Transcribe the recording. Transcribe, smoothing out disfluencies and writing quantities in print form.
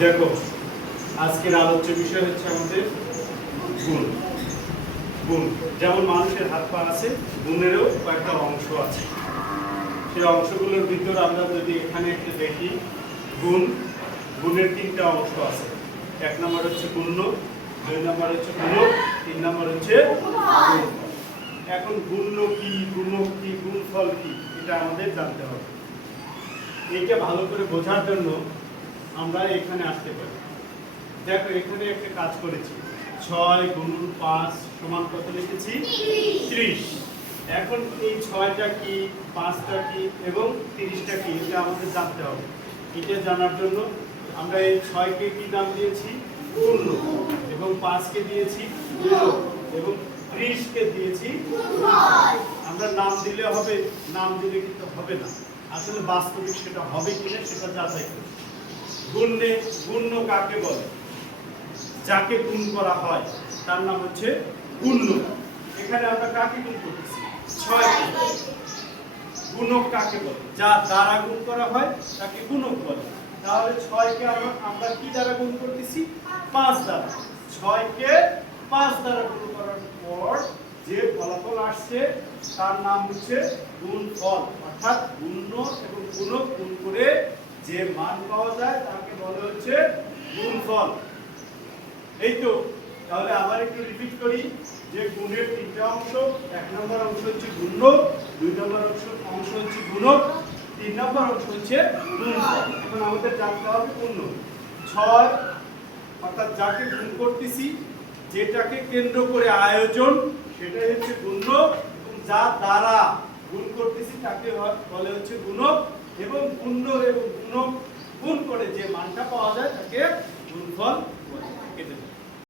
দেখো, আজকের আলোচ্য বিষয় হচ্ছে আমাদের গুণ। গুণ যেমন মানুষের হাত পা আছে, গুণেরও কয়েকটা অংশ আছে। সেই অংশগুলোর ভিতর আমরা যদি এখানে একটু দেখি, গুণের তিনটা অংশ আছে। এক নম্বর হচ্ছে গুণ্য, দুই নম্বর হচ্ছে গুণক, তিন নম্বর হচ্ছে গুণফল। এখন গুণ্য কি, গুণক কি, গুণফল কি, এটা আমাদের জানতে হবে। এইটা ভালো করে বোঝার জন্য আমরা এখানে আসতে পারি। দেখো, এখানে একটা কাজ করেছি, 6 গুণ 5 সমান কত লিখেছি? 30। এখন এই 6টা কি, 5টা কি এবং 30টা কি, এটা আমাদের জানতে হবে। এটা জানার জন্য আমরা এই 6কে কি নাম দিয়েছি? গুণ্য, এবং 5কে দিয়েছি গুণক, এবং 30কে দিয়েছি গুণফল। আমরা নাম দিলে হবে, নাম দিলে কিন্তু হবে না। আসলে বাস্তবিক সেটা হবে কিনা সেটা যাচাই করি। গুণ্য কাকে বলে? যাকে গুণ করা হয় তার নাম হচ্ছে গুণ্য। এখানে আমরা কাকে গুণ করতেছি? 6 কে। গুণক কাকে বলে? যা দ্বারা গুণ করা হয় তাকে গুণক বলে। তাহলে 6 কে আমরা কি দ্বারা গুণ করতেছি? 5 দ্বারা। 6 কে 5 দ্বারা গুণ করার পর যে ফলাফল আসছে তার নাম হচ্ছে গুণফল। অর্থাৎ গুণ্য এবং গুণক গুণ করে যে মান পাওয়া যায় তাকে বলা হচ্ছে গুণফল। এই তো, তাহলে আবার একটু রিপিট করি যে গুণের তিনটা অংশ। এক নম্বর অংশ হচ্ছে গুণ্য, দুই নম্বর অংশ হচ্ছে গুণক, তিন নম্বর অংশ হচ্ছে গুণফল। এখন আমাদের জানতে হবে গুণ্য। 6 অর্থাৎ যাকে গুণ করতেছি, যেটাকে কেন্দ্র করে আয়োজন, সেটাই হচ্ছে গুণ্য, এবং যা দ্বারা গুণ করতেছি তাকে বলে হচ্ছে গুণক, এবং গুণ্য এবং গুণক গুণ করে যে মানটা পাওয়া যায় তাকে গুণফল